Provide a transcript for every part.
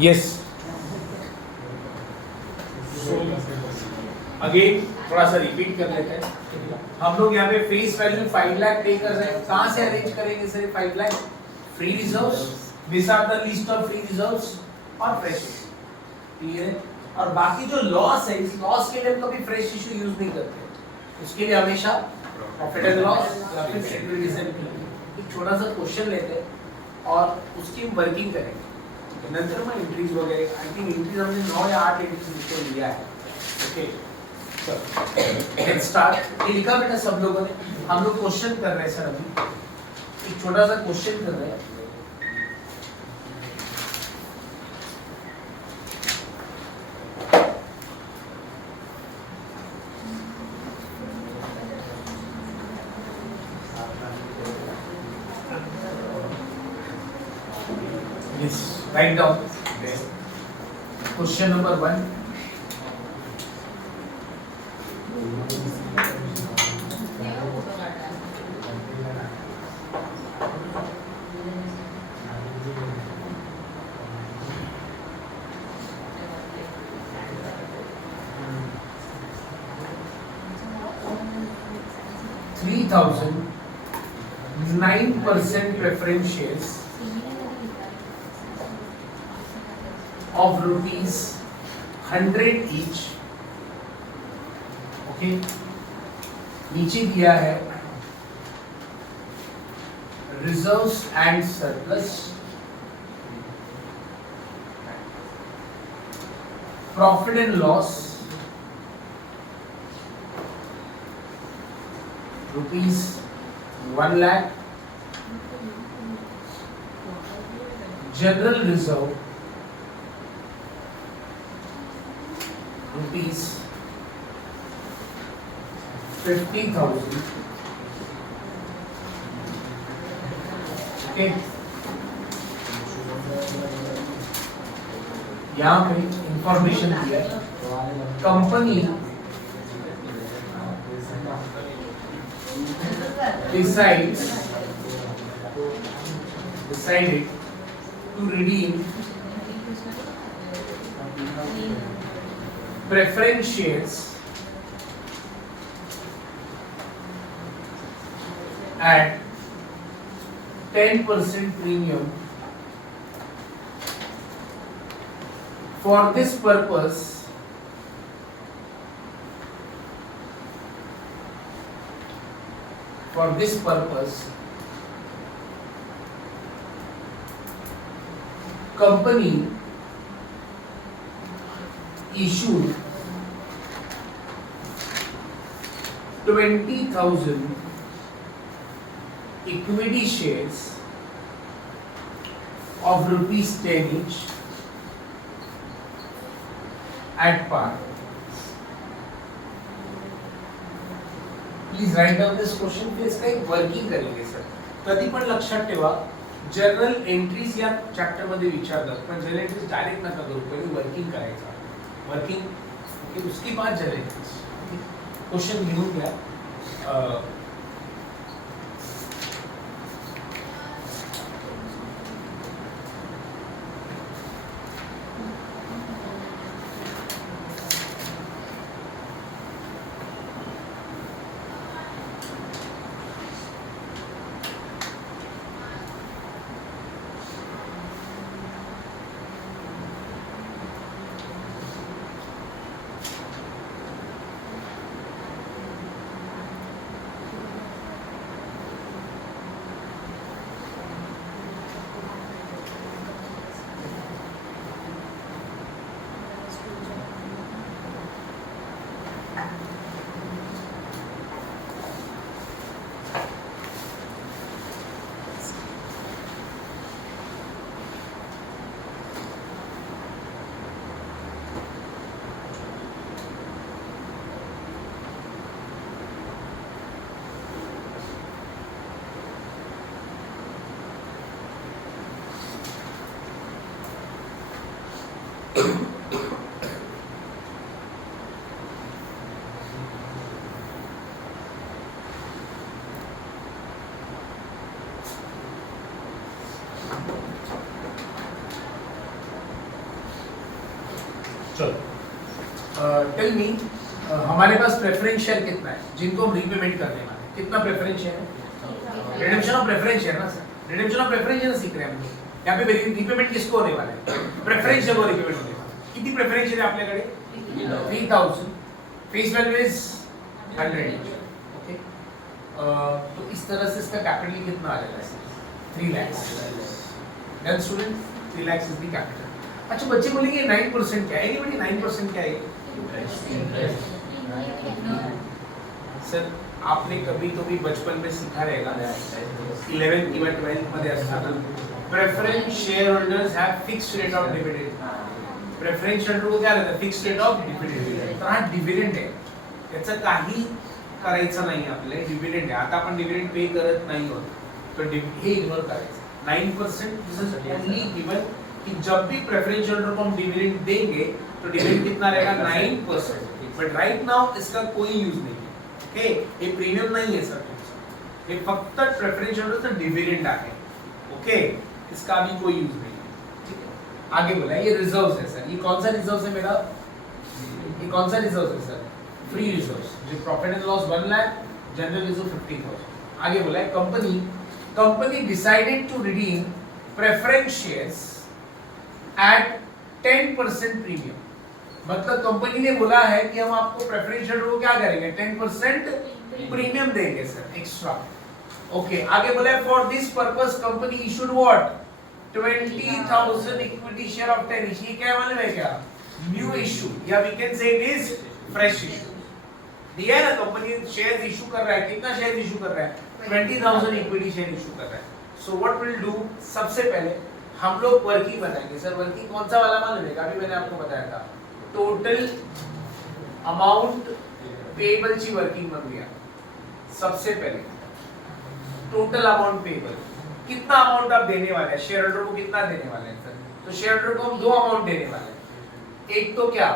Yes again थोड़ा सा repeat कर लेते हैं। हम लोग यहाँ पे फेस वैल्यू 5 लाख पे कर रहे हैं। कहाँ से अरेंज करेंगे sir 5 lakh? Free reserves, this are the list of free reserves और फ्रेश इशू। क्लियर है? और बाकी जो लॉस है, इस लॉस के लिए हम कभी फ्रेश इशू यूज नहीं करते। उसके लिए हमेशा प्रॉफिट एंड लॉस या फिर सेक्युरिटीज एक छोटा सा क्वेश्चन लेते हैं और उसकी वर्किंग करेंगे। नंतर मग एंट्रीज वगैरह, आई थिंक एंट्रीज हमने 9 या 8 एंट्रीज इसको लिया है। Okay let's start. ये लिखा बेटा सब लोगों ने। हम लोग क्वेश्चन कर रहे हैं सर, अभी एक छोटा सा क्वेश्चन कर रहे हैं। Yes, write down. Question number 1. $3,009% preference shares of rupees 100 each. Okay नीचे दिया है reserves and surplus, profit and loss rupees 1 lakh, general reserve rupees 50,000. Okay यहाँ पे इंफॉर्मेशन दिया है। Company decided to redeem preference shares at 10% premium. For this purpose, company issued 20,000 equity shares of rupees 10 each at par. Please write down this question. फिर इसका एक working करेंगे sir. कधी पण लक्षात ठेवा, जर्नल एंट्रीज या चॅप्टर मध्ये विचारतात, पण जर्नल एंट्रीज डायरेक्ट नका करू, पहिले वर्किंग करायचं। वर्किंग ओके, उसके बाद जर्नल एंट्रीज। क्वेश्चन घेऊन घ्या। चलो टेल मी हमारे पास प्रेफरेंस शेयर कितना है जिनको हम रीपेमेंट करने वाले हैं, कितना प्रेफरेंस शेयर है? रिडेम्पशन ऑफ प्रेफरेंस शेयर ना sir, redemption of preference share सीख रहे हैं हम लोग। यहाँ पे रीपेमेंट किसको होने वाला है? प्रेफरेंस शेयर को रीपेमेंट होने वाला है। कितनी प्रेफरेंस शेयर है आपल्याकडे? 3000, फेस वैल्यू इज 100। ओके, तो इस तरह से इसका कैपिटल कितना आ जाएगा? 3 lakh. Then student 3 lakh is the capital. अच्छा बच्चे बोलेंगे 9% क्या है? एनीबॉडी 9% क्या है? सर आपने कभी तो भी बचपन में सीखा रहेगा 11th किंवा 12th मध्ये असताना preference share holders have fixed rate of dividend. Preference share holder को क्या रहता है? Fixed rate of dividend. तर हा डिविडेंड आहे, याचं काही करायचं नाही आपल्याला, डिविडेंड आहे। आता आपण डिविडेंड पे करत नाही आहोत, तो हे इग्नोर करायचं। 9% दिस इज ओनली गिवन कि जब भी प्रेफरेंस होल्डर को हम डिविडेंड देंगे तो डिविडेंड कितना रहेगा? 9%। बट राइट नाउ इसका कोई यूज नहीं है। ओके, ये प्रीमियम नहीं है सर, ये फक्त प्रेफरेंस होल्डर का डिविडेंड आहे। ओके, इसका अभी कोई यूज नहीं है। ठीक है, आगे बोला ये रिजर्व्स है सर। ये कौन सा रिजर्व्स है मेरा? ये कौन सा रिजर्व्स है सर? Free reserves. जो profit and loss 1 lakh, general reserve 50,000। आगे बोला है company decided to redeem preference shares at 10% premium. मतलब कंपनी ने बोला है कि हम आपको प्रेफरेंस शेयर को क्या करेंगे? 10% प्रीमियम देंगे सर, एक्स्ट्रा। ओके, आगे बोला है for this purpose company issued what? 20,000 equity share of 10। ये क्या मालूम है क्या? न्यू इशू, या we can say it is fresh issue. दिया है ना, कंपनी शेयर्स इशू कर रहा है। कितना शेयर इशू कर रहा है? 20,000 इक्विटी शेयर इशू कर रहा है। सो व्हाट विल डू, सबसे पहले हम लोग वर्किंग बनाएंगे सर। वर्किंग कौन सा वाला मालूम है? अभी मैंने आपको बताया था, टोटल अमाउंट पेएबल ची वर्किंग बनूया। सबसे पहले टोटल अमाउंट पेएबल, कितना अमाउंट आप देने वाले हैं शेयर होल्डर को? कितना देने वाले हैं सर? तो शेयर होल्डर को हम 2 अमाउंट देने वाले हैं। एक तो क्या?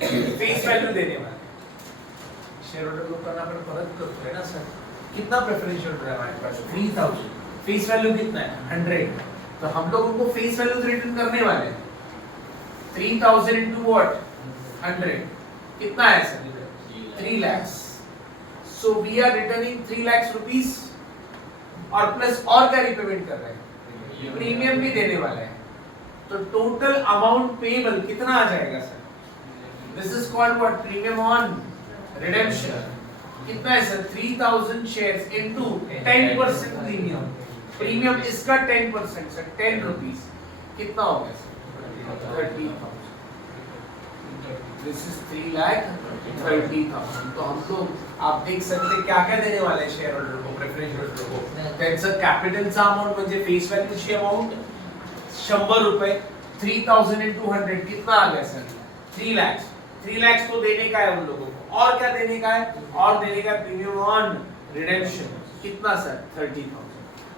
फेस वैल्यू देने वाले हैं। शेयर होल्डर को करना पर फर्क करता है ना सर। कितना प्रेफरेंस होल्डर है हमारे पास? 3000। फेस वैल्यू कितना है? 100। तो हम लोग उनको फेस वैल्यू रिटर्न करने वाले हैं। 3000 into what? 100। कितना है sir? 3 lakhs। So we are returning 3 lakhs rupees और प्लस और क्या रिपेमेंट कर रहे हैं? प्रीमियम भी देने वाले हैं। तो टोटल अमाउंट पेएबल कितना आ जाएगा sir? This is called what? Premium on redemption. कितना है sir? 3000 shares into 10% premium. Premium इसका 10% सर, 10 रुपीस। कितना हो गया सर? 30,000। This is 3,30,000। तो हम लोग आप देख सकते क्या क्या देने वाले हैं शेयर होल्डर को, प्रेफरेंस होल्डर को। त्यांचं कॅपिटलचा अमाउंट म्हणजे फेस वैल्यूची अमाउंट 100 रुपए। 3000 into 100 कितना आ गया सर? 3 लाख। 3 लाख को देने का है उन लोगों को। और क्या देने का है? और देने का प्रीमियम ऑन रिडेम्पशन। कितना sir? 30,000।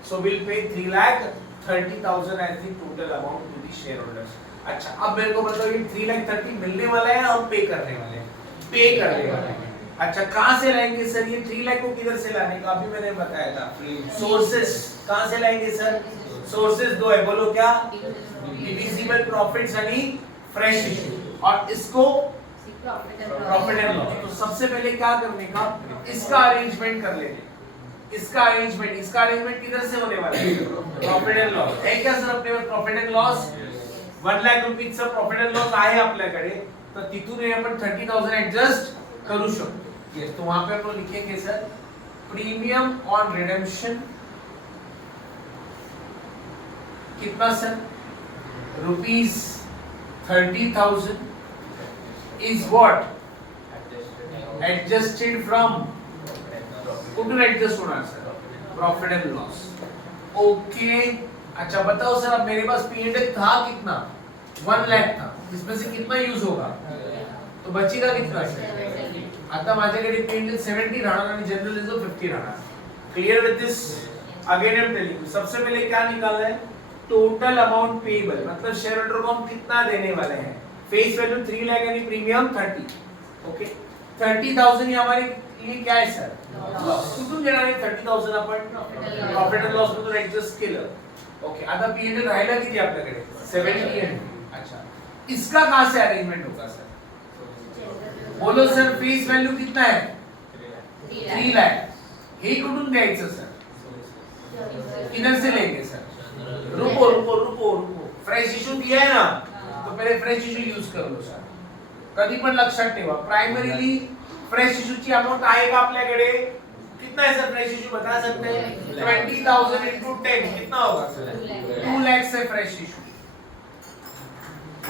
So we'll pay 3,30,000 as the total amount to the shareholders। अच्छा, अब मेरे को बताओ ये 3,30,000 मिलने वाला है, हम पे करने वाले हैं? पे करने वाले हैं। अच्छा, कहाँ से लाएंगे सर? ये 3 लाख को किधर से लाने का अभी मैंने बताया था। सोर्सेस कहाँ से लाएंगे सर? सोर्सेस 2 है, बोलो क्या? डिविजिबल प्रॉफिट्स यानी फ्रेश इशू, और इसको प्रॉफिट एंड लॉस। तो सबसे पहले क्या करने का? इसका अरेंजमेंट कर लेते। इसका अरेंजमेंट किधर से होने वाला है? प्रॉफिट एंड लॉस है क्या सर अपने पास? प्रॉफिट एंड लॉस 1 लाख रुपीजचा प्रॉफिट एंड लॉस आहे आपल्याकडे, तर तिथून हे आपण 30,000 एडजस्ट करू शकतो। यस, तो वहां पे हम लोग लिखेंगे सर प्रीमियम ऑन रिडेम्पशन कितना sir? Rupees 30,000 is what? Adjusted from, कुठून एडजस्ट होणार sir? Profit and loss. Okay, अच्छा बताओ सर, अब मेरे पास P&L था कितना? 1 लाख था। इसमें से कितना यूज होगा? तो बचेगा कितना सर? आता माझ्याकडे P&L 70 राहणार आणि जनरल रिजर्व 50 राहणार। Clear with this? Again I am telling you, सबसे पहले क्या निकालना है? टोटल अमाउंट पेएबल, मतलब शेयर होल्डर को हम कितना देने वाले हैं? फेस वैल्यू 3 लाख यानी प्रीमियम 30। ओके, 30,000 ये हमारे लिए क्या है सर? लॉस। कुठून घेणार आहे 30,000 आपण? प्रॉफिट एंड लॉस मधून एडजस्ट केलं। ओके, आता P&L राहिला किती आपल्याकडे? 70। अच्छा, इसका कहां से अरेंजमेंट होगा सर? बोलो सर, फेस वैल्यू कितना है? 3 लाख. हे कुठून द्यायचं सर? किधर से लेंगे सर? रुको रुको रुको रुको, फ्रेश इश्यू दिया है ना, तो पहले फ्रेश इश्यू यूज कर लो सर. कधी पण लक्षात ठेवा, प्राइमरीली फ्रेश इश्यूची अमाउंट आहे का आपल्याकडे? कितना है सर फ्रेश इश्यू, बता सकते हैं? 20,000 into 10 कितना होगा सर? 2 लाख से फ्रेश इश्यू,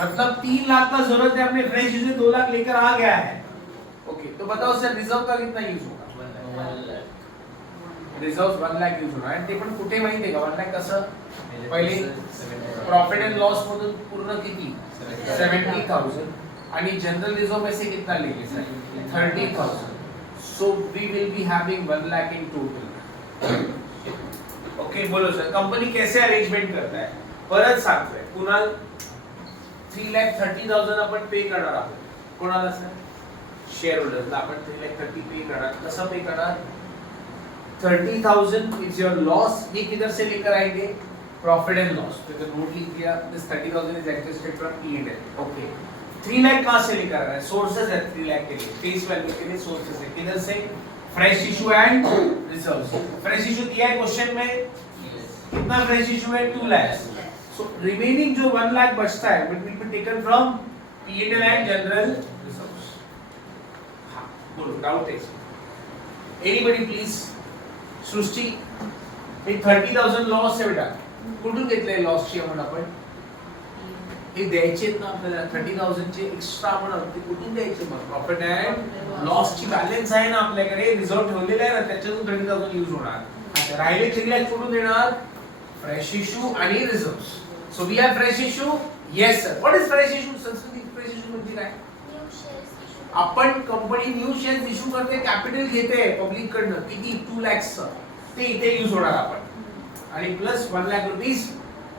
मतलब 3 लाख का जरूरत है, अपने फ्रेश इश्यू 2 लाख लेकर आ गया है. ओके, तो बताओ सर रिजर्व का कितना यूज होगा? रिझर्व्ह 1 लाख यूज होणार. आणि ते पण कुठे माहिती आहे का? 1 लाख कसं? पहिले प्रॉफिट अँड लॉस मधून पूर्ण किती? 70,000. आणि जनरल रिझर्व में से कितना लेंगे sir? 30,000. So we will be having 1 lakh in total. Okay, बोलो सर कंपनी कैसे अरेंजमेंट करता है? परत सांगतोय, कुणाल 3,30,000 आपण पे करणार आहोत. कोणाला सर? शेअर होल्डर्सला आपण 3,30,000 पे करणार. कसं पे करणार? 30,000 is your loss. ये किधर से लेकर आएंगे? Profit and loss. तो इधर नोट लिख दिया, this 30,000 is adjusted from P&L. Okay, 3 lakh कहां से लेकर आ रहा है? सोर्सेस है 3 लाख के लिए, फेस वैल्यू के लिए सोर्सेस है. किधर से? Fresh issue and reserves. Fresh issue दिया है क्वेश्चन में, कितना फ्रेश इशू है? 2 लाख. सो रिमेनिंग जो 1 लाख बचता है it will be taken from P&L and general reserves. हां, बोलो डाउट है? Anybody please. सृष्टी, हे 30,000 लॉस आहे बेटा, कुठून घेतलंय लॉसची अमाउंट आपण? हे द्यायचे ना आपल्याला 30,000 चे एक्स्ट्रा अमाउंट, ते कुठून द्यायचे? मग प्रॉफिट अँड लॉस ची बॅलन्स आहे ना आपल्याकडे, रिझर्व ठेवलेला आहे ना, त्याच्यातून 30,000 यूज होणार. अच्छा, राहिले 3 लाख कुठून देणार? फ्रेश इश्यू आणि reserves. So we have fresh issue. Yes sir. What is fresh issue? Sanskriti fresh issue म्हणजे काय? आपण कंपनी न्यू शेअर्स इश्यू करते, कॅपिटल घेते पब्लिक कडनं, किती? 2 लाख. ते इथे यूज होणार आपण, आणि plus 1 lakh rupees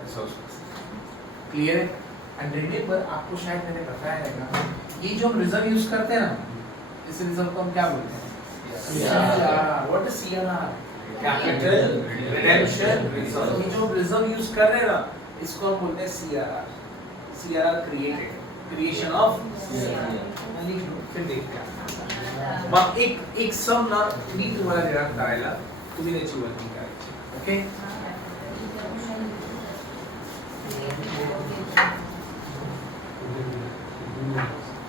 resources. Clear है? एंड रिमेंबर, आपको शायद मैंने बताया है ना, ये जो हम रिजर्व यूज करते हैं ना, इस रिजर्व को हम क्या बोलते हैं? CRR. What is CRR? Capital redemption reserve. ये जो रिजर्व यूज कर रहे हैं ना, इसको हम बोलते हैं CRR. CRR created, creation of CRR. फिर देखते हैं. मग एक सम ना मी तुम्हाला देणार करायला, तुम्ही त्याची वर्किंग करायची. ओके.